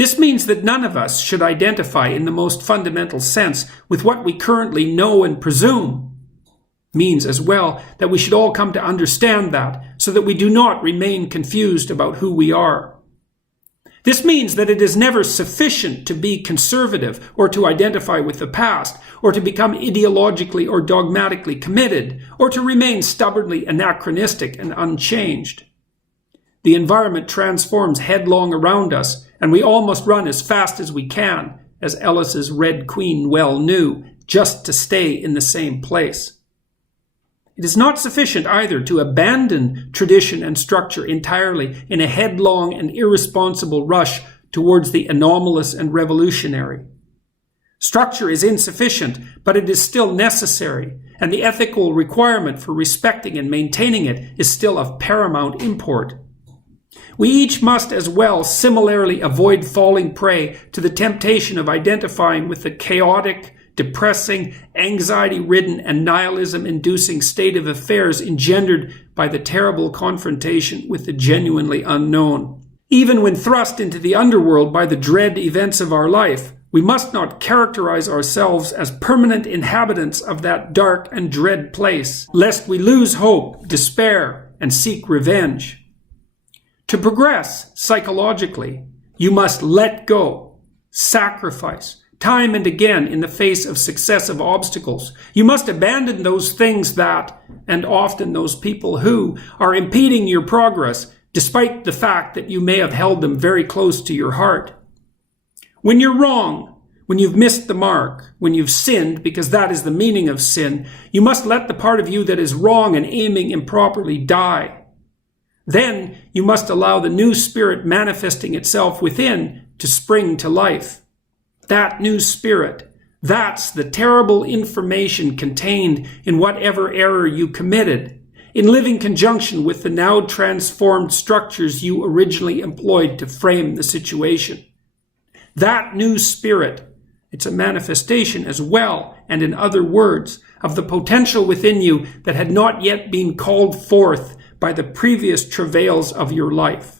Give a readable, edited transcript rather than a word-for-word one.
This means that none of us should identify in the most fundamental sense with what we currently know and presume. Means as well that we should all come to understand that, so that we do not remain confused about who we are. This means that it is never sufficient to be conservative or to identify with the past, or to become ideologically or dogmatically committed, or to remain stubbornly anachronistic and unchanged. The environment transforms headlong around us, and we all must run as fast as we can, as Ellis's Red Queen well knew, just to stay in the same place. It is not sufficient either to abandon tradition and structure entirely in a headlong and irresponsible rush towards the anomalous and revolutionary. Structure is insufficient, but it is still necessary, and the ethical requirement for respecting and maintaining it is still of paramount import. We each must as well similarly avoid falling prey to the temptation of identifying with the chaotic, depressing, anxiety-ridden, and nihilism-inducing state of affairs engendered by the terrible confrontation with the genuinely unknown. Even when thrust into the underworld by the dread events of our life, we must not characterize ourselves as permanent inhabitants of that dark and dread place, lest we lose hope, despair, and seek revenge. To progress psychologically, you must let go, sacrifice, time and again in the face of successive obstacles. You must abandon those things that, and often those people who, are impeding your progress, despite the fact that you may have held them very close to your heart. When you're wrong, when you've missed the mark, when you've sinned, because that is the meaning of sin, you must let the part of you that is wrong and aiming improperly die. Then you must allow the new spirit manifesting itself within to spring to life. That new spirit, that's the terrible information contained in whatever error you committed, in living conjunction with the now transformed structures you originally employed to frame the situation. That new spirit, it's a manifestation as well, and in other words, of the potential within you that had not yet been called forth by the previous travails of your life.